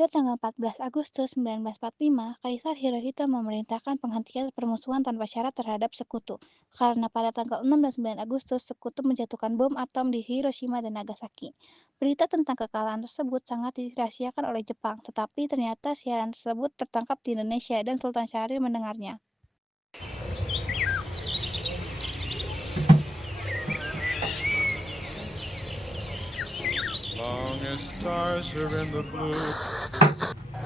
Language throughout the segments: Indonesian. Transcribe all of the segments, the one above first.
Pada tanggal 14 Agustus 1945, Kaisar Hirohito memerintahkan penghentian permusuhan tanpa syarat terhadap Sekutu, karena pada tanggal 6 dan 9 Agustus Sekutu menjatuhkan bom atom di Hiroshima dan Nagasaki. Berita tentang kekalahan tersebut sangat dirahasiakan oleh Jepang, tetapi ternyata siaran tersebut tertangkap di Indonesia dan Sultan Syahrir mendengarnya. Long as stars are in the blue.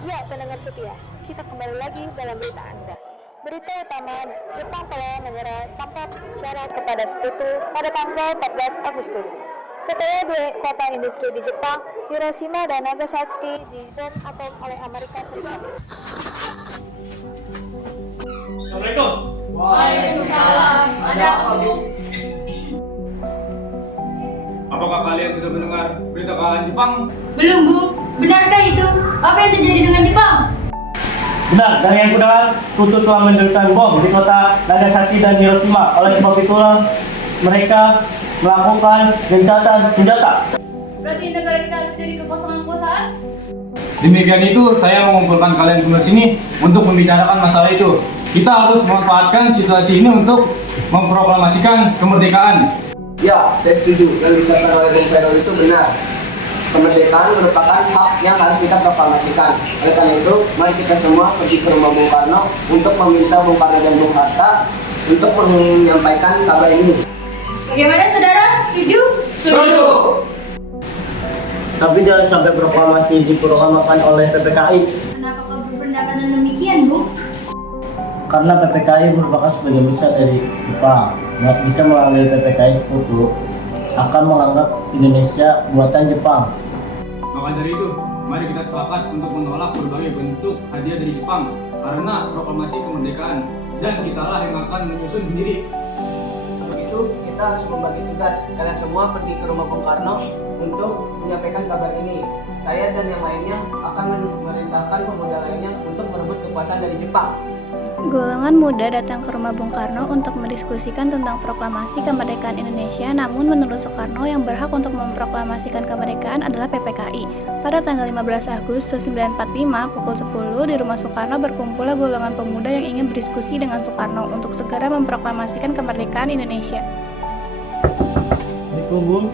Ya, pendengar setia, kita kembali lagi dalam berita Anda. Berita utama, Jepang telah menyerah tanpa syarat kepada Sekutu pada tanggal 14 Agustus. Setelah dua kota industri di Jepang, Hiroshima dan Nagasaki dibom atom oleh Amerika Serikat. Assalamualaikum. Waalaikumsalam. Ada apa, Bu? Apakah kalian sudah mendengar berita kekalahan Jepang? Belum, Bu. Benarkah itu? Apa yang terjadi dengan Jepang? Benar, dari yang kudengar, Sekutu telah mendirikan bom di kota Nagasaki dan Hiroshima. Oleh sebab itulah mereka melakukan gencatan senjata. Berarti negara kita terjadi kekosongan kekuasaan? Demikian itu, saya mengumpulkan kalian semua sini untuk membicarakan masalah itu. Kita harus memanfaatkan situasi ini untuk memproklamasikan kemerdekaan. Ya, saya setuju. Yang dikatakan oleh Bung Vero itu benar. Kemerdekaan merupakan hak yang harus kita proklamasikan. Oleh karena itu, mari kita semua pergi ke rumah Bung Karno untuk meminta Bung Karno dan Bung Hatta untuk menyampaikan kabar ini. Bagaimana, saudara? Setuju? Setuju! Tapi jangan sampai proklamasi diproklamasikan oleh PPKI. Kenapa kau berpendapat demikian, Bu? Karena PPKI merupakan sebagian besar dari Jepang. Nah, jika melalui PPKI Sekutu akan menganggap Indonesia buatan Jepang. Maka dari itu, mari kita sepakat untuk menolak berbagai bentuk hadiah dari Jepang karena proklamasi kemerdekaan, dan kitalah yang akan menyusun sendiri. Begitu, kita harus membagi tugas. Kalian semua pergi ke rumah Bung Karno untuk menyampaikan kabar ini. Saya dan yang lainnya akan memerintahkan pemuda lainnya untuk merebut kekuasaan dari Jepang. Golongan muda datang ke rumah Bung Karno untuk mendiskusikan tentang proklamasi kemerdekaan Indonesia, namun menurut Soekarno yang berhak untuk memproklamasikan kemerdekaan adalah PPKI. Pada tanggal 15 Agustus 1945 pukul 10 di rumah Soekarno berkumpullah golongan pemuda yang ingin berdiskusi dengan Soekarno untuk segera memproklamasikan kemerdekaan Indonesia. Assalamualaikum.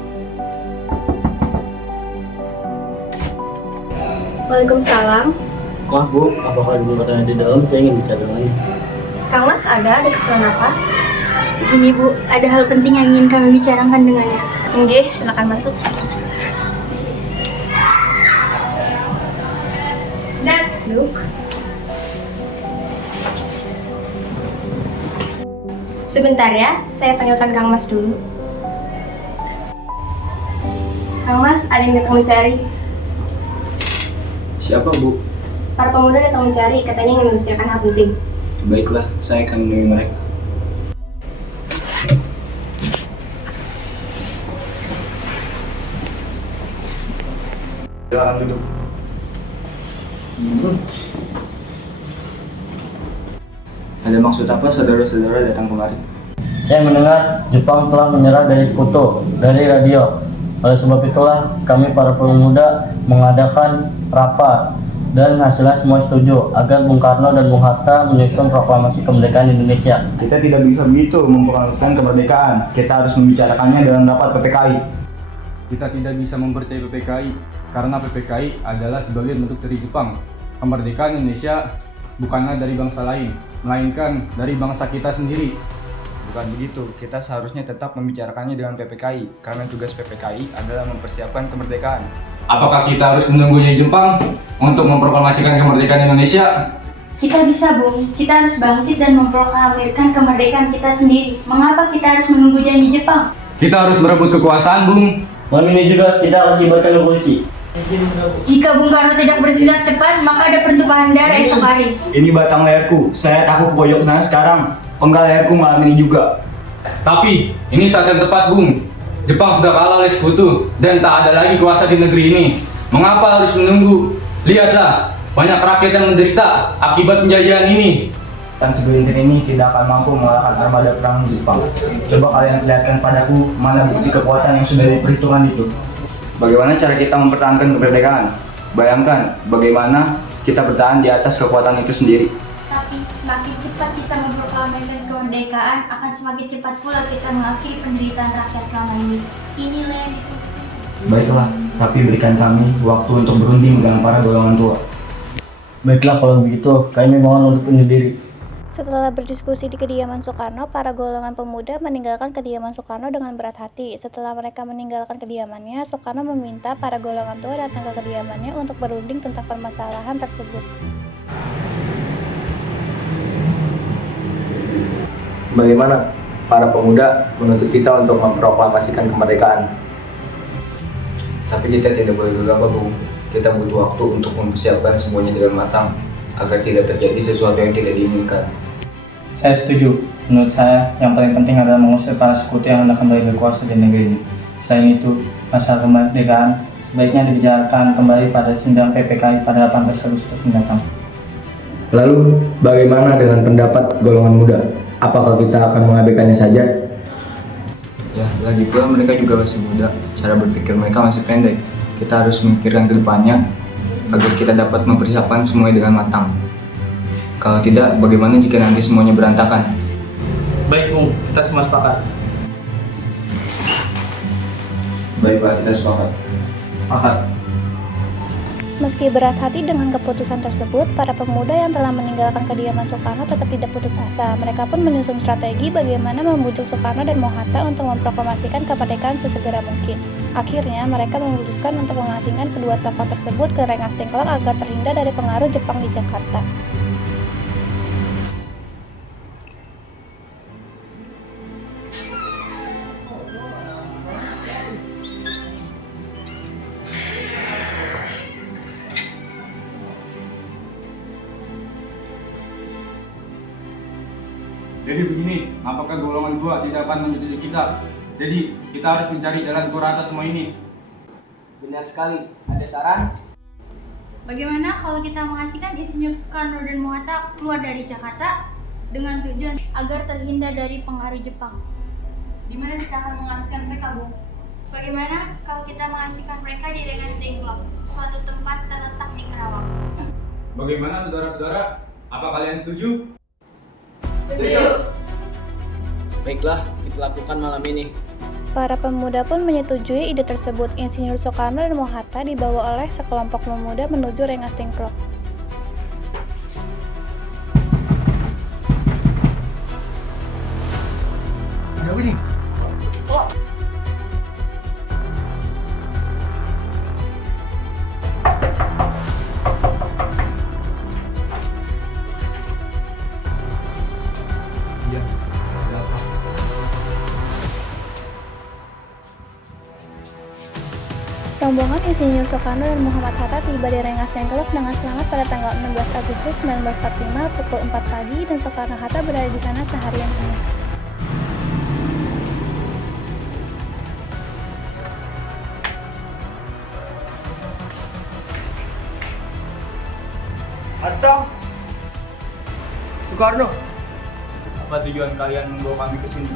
Waalaikumsalam. Wah Bu, apakah Ibu berada di dalam? Saya ingin bicara lagi. Kang Mas, ada keperluan apa? Begini, Bu. Ada hal penting yang ingin kami bicarakan dengannya. Nggih, silakan masuk. Dan, Yuk. sebentar ya. Saya panggilkan Kang Mas dulu. Kang Mas, ada yang datang mencari. Siapa, Bu? Para pemuda datang mencari, katanya ingin membicarakan hal penting. Baiklah, saya akan menemui mereka. Silakan duduk. Ada maksud apa saudara-saudara datang kemari? Saya mendengar Jepang telah menyerah dari Sekutu, dari radio. Oleh sebab itulah kami para pemuda mengadakan rapat dan hasilnya semua setuju agar Bung Karno dan Bung Hatta menyusun proklamasi kemerdekaan Indonesia. Kita tidak bisa begitu memproklamasikan kemerdekaan. Kita harus membicarakannya dalam rapat PPKI. Kita tidak bisa mempercayai PPKI karena PPKI adalah sebagian bentuk dari Jepang. Kemerdekaan Indonesia bukanlah dari bangsa lain, melainkan dari bangsa kita sendiri. Bukan begitu, kita seharusnya tetap membicarakannya dengan PPKI karena tugas PPKI adalah mempersiapkan kemerdekaan. Apakah kita harus menunggunya Jepang untuk memproklamasikan kemerdekaan Indonesia? Kita bisa, Bung. Kita harus bangkit dan memproklamirkan kemerdekaan kita sendiri. Mengapa kita harus menunggu janji Jepang? Kita harus merebut kekuasaan, Bung. Malam ini juga tidak akibatkan revolusi. Jika Bung Karno tidak bertindak cepat, maka ada pertumpahan darah esok hari. Ini batang leherku, saya takut ke pojok sana sekarang. Penggal leherku malam ini juga. Tapi, ini saat yang tepat, Bung. Jepang sudah kalah oleh Sekutu dan tak ada lagi kuasa di negeri ini. Mengapa harus menunggu? Lihatlah, banyak rakyat yang menderita akibat penjajahan ini. Dan segelintir ini tidak akan mampu mengalahkan armada perang Jepang. Coba kalian lihatkan padaku mana bukti kekuatan yang sudah diperhitungkan itu. Bagaimana cara kita mempertahankan kemerdekaan? Bayangkan bagaimana kita bertahan di atas kekuatan itu sendiri. Tapi semakin cepat kita memproklamirkan kemerdekaan, akan semakin cepat pula kita mengakhiri penderitaan rakyat selama ini. Inilah yang ditunggu. Baiklah, tapi berikan kami waktu untuk berunding dengan para golongan tua. Baiklah kalau begitu, kami mohon untuk undur diri. Setelah berdiskusi di kediaman Soekarno, para golongan pemuda meninggalkan kediaman Soekarno dengan berat hati. Setelah mereka meninggalkan kediamannya, Soekarno meminta para golongan tua datang ke kediamannya untuk berunding tentang permasalahan tersebut. Bagaimana para pemuda menuntut kita untuk memproklamasikan kemerdekaan? Tapi kita tidak boleh gegabah, Bung. Kita butuh waktu untuk mempersiapkan semuanya dengan matang agar tidak terjadi sesuatu yang tidak diinginkan. Saya setuju. Menurut saya, yang paling penting adalah mengusir para sekutu yang hendak kembali berkuasa di negeri ini. Selain itu, masalah kemerdekaan sebaiknya dibicarakan kembali pada sidang PPKI pada 18 Agustus mendatang. Lalu, bagaimana dengan pendapat golongan muda? Apakah kita akan mengabaikannya saja? Ya, lagi pula mereka juga masih muda. Cara berpikir mereka masih pendek. Kita harus memikirkan ke depannya agar kita dapat mempersiapkan semuanya dengan matang. Kalau tidak, bagaimana jika nanti semuanya berantakan? Baik, Bung. Kita semua sepakat. Baik, Pak, kita sepakat. Sepakat. Meski berat hati dengan keputusan tersebut, para pemuda yang telah meninggalkan kediaman Soekarno tetap tidak putus asa. Mereka pun menyusun strategi bagaimana membujuk Soekarno dan Mohatta untuk memproklamasikan kemerdekaan sesegera mungkin. Akhirnya, mereka memutuskan untuk mengasingkan kedua tokoh tersebut ke Rengas Dengklok agar terhindar dari pengaruh Jepang di Jakarta. Jadi begini, apakah golongan tua tidak akan menyetujui kita? Jadi kita harus mencari jalan keluar atas semua ini. Benar sekali. Ada saran? Bagaimana kalau kita mengasihkan Insinyur Soekarno dan Mohatta keluar dari Jakarta dengan tujuan agar terhindar dari pengaruh Jepang? Di mana kita akan mengasihkan mereka, Bung? Bagaimana kalau kita mengasihkan mereka di Rengas Dengklok, suatu tempat terletak di Kerawang? Bagaimana saudara-saudara? Apa kalian setuju? Setuju. Baiklah, kita lakukan malam ini. Para pemuda pun menyetujui ide tersebut. Insinyur Soekarno dan Mohatta dibawa oleh sekelompok pemuda menuju Rengas Dengklok. Ada ini. Iya, ada apa? Rombongan Insinyur Soekarno dan Muhammad Hatta tiba di Rengas Dengklok dengan selamat pada tanggal 16 Agustus 1945 pukul 4 pagi dan Soekarno-Hatta berada di sana seharian penuh. Hatta, Soekarno, apa tujuan kalian membawa kami ke sini?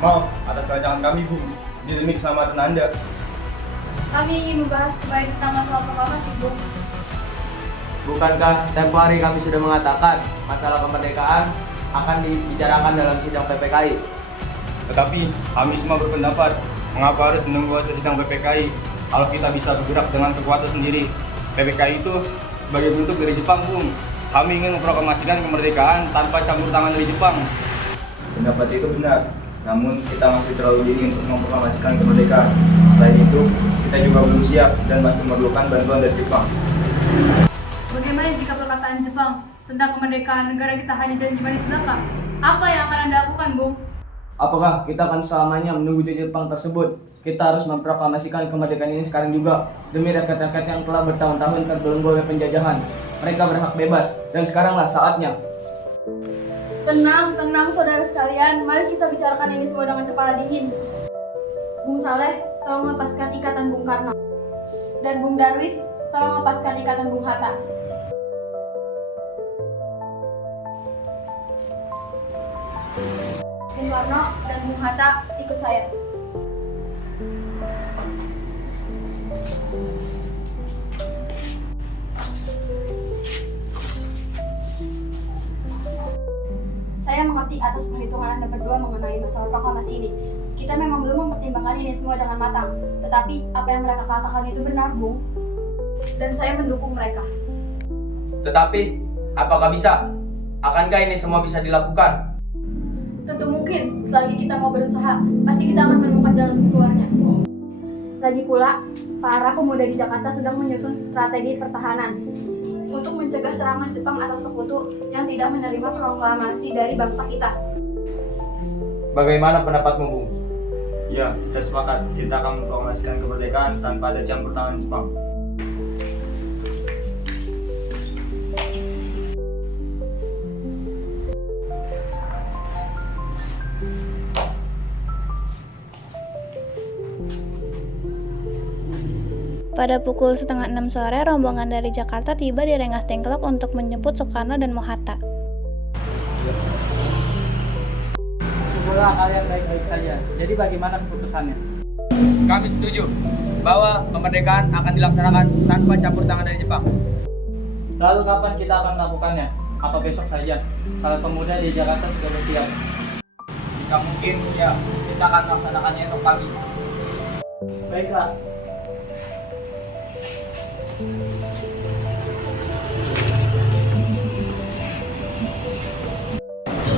Maaf atas kerancangan kami, Bung. Ini demi keselamatan Anda. Kami ingin membahas kembali tentang masalah proklamasi, Bung. bukankah tempo hari kami sudah mengatakan masalah kemerdekaan akan dibicarakan dalam sidang PPKI? Tetapi kami semua berpendapat, mengapa harus menunggu hasil sidang PPKI kalau kita bisa bergerak dengan kekuatan sendiri? PPKI itu sebagai bentuk dari Jepang, Bung. Kami ingin memproklamasikan kemerdekaan tanpa campur tangan dari Jepang. Pendapat itu benar, namun kita masih terlalu dini untuk memproklamasikan kemerdekaan. Selain itu, kita juga belum siap dan masih memerlukan bantuan dari Jepang. Bagaimana jika perkataan Jepang tentang kemerdekaan negara kita hanya janji manis belaka? Apa yang akan Anda lakukan, Bung? Apakah kita akan selamanya menunggu di Jepang tersebut? Kita harus memproklamasikan kemerdekaan ini sekarang juga demi rakyat-rakyat yang telah bertahun-tahun terbelenggu oleh penjajahan. Mereka berhak bebas dan sekaranglah saatnya. Tenang, saudara sekalian. Mari kita bicarakan ini semua dengan kepala dingin. Bung Saleh, tolong lepaskan ikatan Bung Karno. Dan Bung Darwis, tolong lepaskan ikatan Bung Hatta. Bung Karno dan Bung Hatta, ikut saya. Saya mengerti atas perhitungan Anda berdua mengenai masalah proklamasi ini. Kita memang belum mempertimbangkan ini semua dengan matang. Tetapi apa yang mereka katakan itu benar, Bung. Dan saya mendukung mereka. Tetapi, apakah bisa? Akankah ini semua bisa dilakukan? Tentu mungkin, selagi kita mau berusaha, pasti kita akan menemukan jalan keluarnya. Lagi pula, para pemuda di Jakarta sedang menyusun strategi pertahanan untuk mencegah serangan Jepang atau sekutu yang tidak menerima proklamasi dari bangsa kita. Bagaimana pendapatmu, Bung? Ya, kita sepakat. Kita akan memproklamasikan kemerdekaan tanpa ada campur tangan Jepang. Pada pukul 5:30 sore, rombongan dari Jakarta tiba di Rengas Dengklok untuk menjemput Soekarno dan Mohatta. Syukurlah kalian baik-baik saja. Jadi bagaimana keputusannya? Kami setuju bahwa kemerdekaan akan dilaksanakan tanpa campur tangan dari Jepang. Lalu kapan kita akan melakukannya? Apa besok saja? Kalau pemuda di Jakarta sudah bersiap. Jika mungkin, ya, kita akan melaksanakannya esok pagi. Baiklah.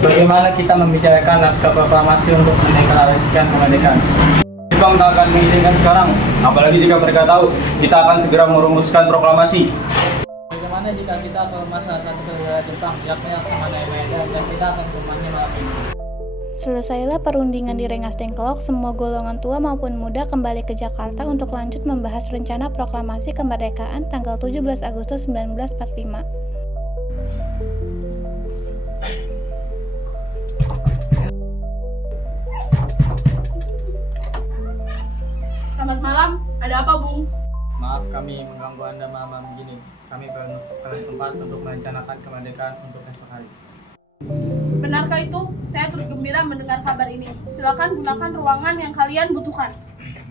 Bagaimana kita membicarakan naskah proklamasi untuk mendeklarasikan kemerdekaan? Jepang tak akan mengizinkan sekarang, apalagi jika mereka tahu kita akan segera merumuskan proklamasi. Bagaimana jika kita ke rumah salah satu perwira Jepang, yakni Laksamana Maeda, dan kita akan ke rumahnya malam ini? Selesailah perundingan di Rengas Dengklok, semua golongan tua maupun muda kembali ke Jakarta untuk lanjut membahas rencana proklamasi kemerdekaan tanggal 17 Agustus 1945. Selamat malam, ada apa, Bung? Maaf kami mengganggu Anda malam begini. Kami perlu tempat untuk merencanakan kemerdekaan untuk esok hari. Benarkah itu? Saya turut gembira mendengar kabar ini. Silakan gunakan ruangan yang kalian butuhkan.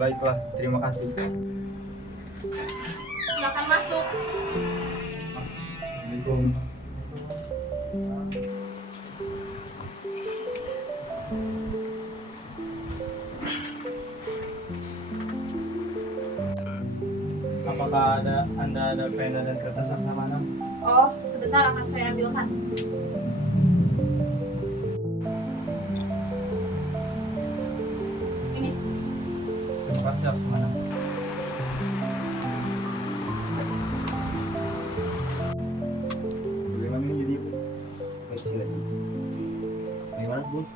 Baiklah, terima kasih. Silakan masuk. Assalamualaikum. Apakah Anda ada pena dan kertas Laksamana? Oh, sebentar akan saya ambilkan. Ini. Terima kasih Laksamana. Bagaimana ini jadi versi lagi? Bagaimana, Bung?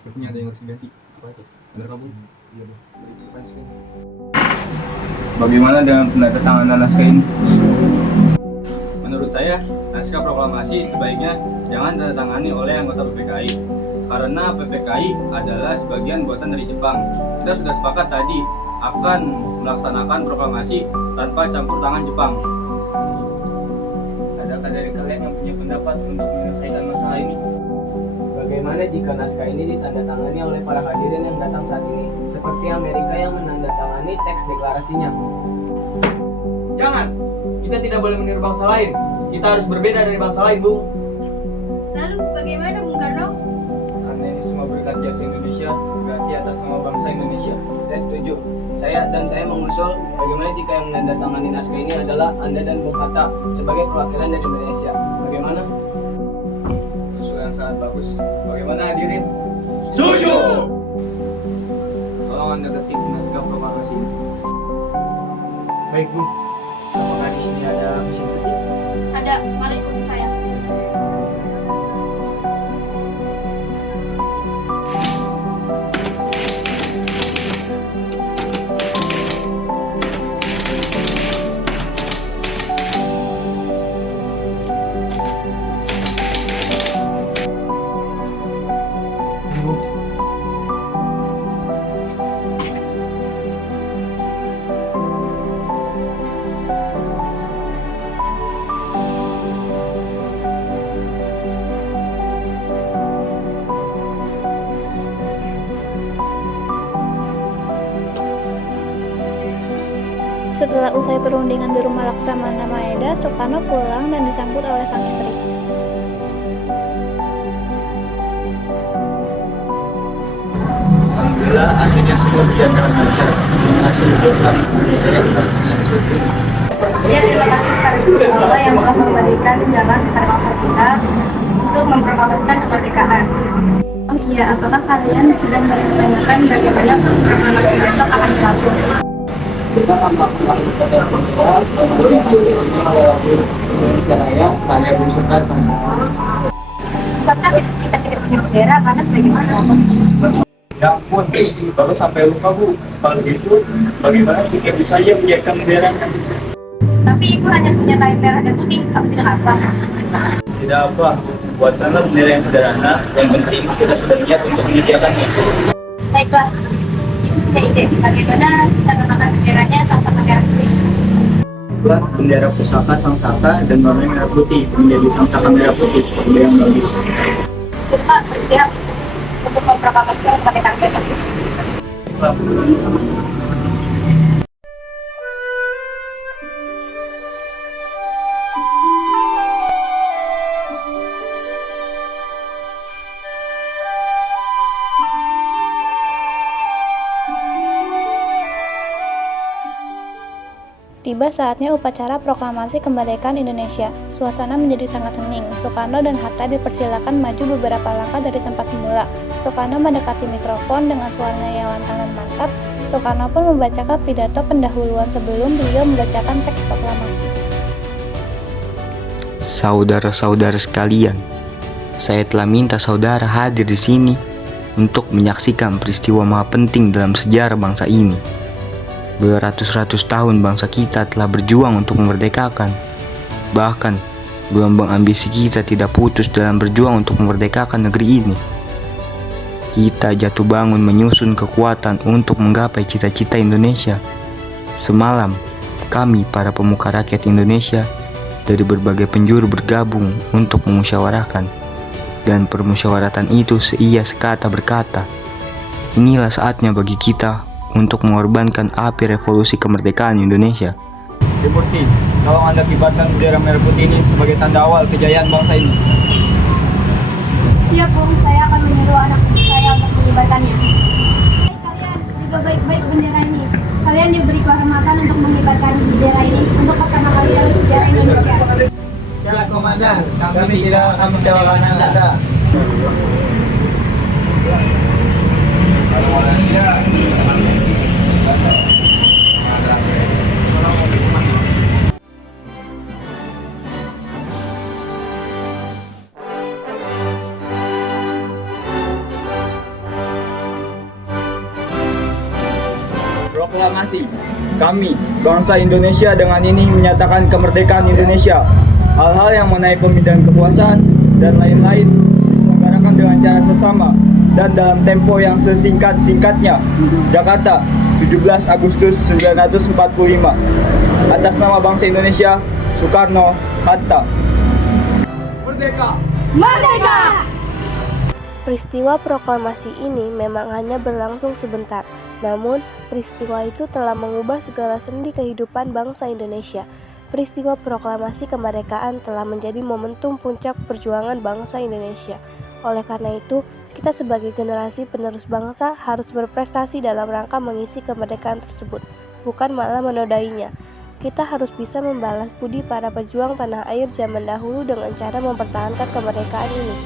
Sepertinya ada yang harus diganti. Apa itu? Benar kamu? Iya, Bung. Bagaimana dengan penandatanganan naskah ini? Menurut saya, naskah proklamasi sebaiknya jangan ditandatangani oleh anggota PPKI, karena PPKI adalah sebagian buatan dari Jepang. Kita sudah sepakat tadi akan melaksanakan proklamasi tanpa campur tangan Jepang. Adakah dari kalian yang punya pendapat untuk menyelesaikan masalah ini? Bagaimana jika naskah ini ditandatangani oleh para hadirin yang datang saat ini, seperti Amerika yang menandatangani teks deklarasinya? Jangan! Kita tidak boleh meniru bangsa lain. Kita harus berbeda dari bangsa lain, Bung. Lalu bagaimana, Bung Karno? Karena ini semua berkat jasa Indonesia, berarti atas nama bangsa Indonesia. Saya setuju. Saya mengusul bagaimana jika yang menandatangani naskah ini adalah Anda dan Bung Hatta sebagai perwakilan dari Indonesia. Bagaimana? Usulan yang sangat bagus. Bagaimana hadirin? Setuju! Tolong Anda ketik naskah proklamasi ini. Baik, Bung. Apakah di sini ada mesin ketik? Ada, mari ikuti saya. Setelah usai perundingan di rumah Laksamana Maeda, Soekarno pulang dan disambut oleh sang istri. Alhamdulillah akhirnya semua berjalan dengan lancar. Hasil itu kami saya masing-masing. Ya, terima kasih kepada Allah yang telah memberikan jalan kepada bangsa kita untuk memproklamasikan kemerdekaan. Oh iya, apakah kalian sedang merencanakan bagaimana proklamasi besok akan berlangsung? Kita tampak pada Indonesia Raya karya Bung Soekarno. Apakah kita tidak punya bendera karena sebagaimana? Ya ampun, baru sampai lupa Bu. Kalau gitu, bagaimana jika bisa saja menjadikan benderanya? Tapi ibu hanya punya kain merah dan putih, apa tidak apa? Tidak apa, buatkanlah bendera yang sederhana. Yang penting kita sudah niat untuk menyediakannya. Baiklah, ibu punya ide bagaimana kita menggunakan benderanya sama-sama merah putih. Buat bendera pusaka sang saka dan warnanya merah putih menjadi sang saka merah putih. Ide yang bagus. Sudah bersiap untuk memproklamasikan kemerdekaan besok. Tiba saatnya upacara proklamasi kemerdekaan Indonesia. Suasana menjadi sangat hening. Soekarno dan Hatta dipersilakan maju beberapa langkah dari tempat semula. Soekarno mendekati mikrofon dengan suaranya yang lantang dan mantap. Soekarno pun membacakan pidato pendahuluan sebelum beliau membacakan teks proklamasi. Saudara-saudara sekalian, saya telah minta saudara hadir di sini untuk menyaksikan peristiwa maha penting dalam sejarah bangsa ini. Beratus-ratus tahun bangsa kita telah berjuang untuk memerdekakan. Bahkan, gelombang ambisi kita tidak putus dalam berjuang untuk memerdekakan negeri ini. Kita jatuh bangun menyusun kekuatan untuk menggapai cita-cita Indonesia. Semalam, kami para pemuka rakyat Indonesia dari berbagai penjuru bergabung untuk memusyawarahkan. Dan permusyawaratan itu seia sekata berkata, inilah saatnya bagi kita untuk mengorbankan api revolusi kemerdekaan Indonesia. Deputi, tolong Anda kibarkan bendera merah putih ini sebagai tanda awal kejayaan bangsa ini. Siap, Bung. Saya akan menyuruh anak saya untuk mengibarkannya. Kalian juga baik-baik bendera ini. Kalian diberi kehormatan untuk mengibarkan bendera ini untuk pertama kali dalam sejarah Indonesia. Ya, Komandan, kami tidak akan menjawabkan Anda. Proklamasi. Kami, bangsa Indonesia dengan ini menyatakan kemerdekaan Indonesia. Hal-hal yang mengenai pemindahan kekuasaan dan lain-lain diselenggarakan dengan cara seksama dan dalam tempo yang sesingkat-singkatnya. Jakarta, 17 Agustus 1945. Atas nama bangsa Indonesia, Soekarno, Hatta. Merdeka! Merdeka! Peristiwa proklamasi ini memang hanya berlangsung sebentar, namun peristiwa itu telah mengubah segala sendi kehidupan bangsa Indonesia. Peristiwa proklamasi kemerdekaan telah menjadi momentum puncak perjuangan bangsa Indonesia. Oleh karena itu, kita sebagai generasi penerus bangsa harus berprestasi dalam rangka mengisi kemerdekaan tersebut, bukan malah menodainya. Kita harus bisa membalas budi para pejuang tanah air zaman dahulu dengan cara mempertahankan kemerdekaan ini.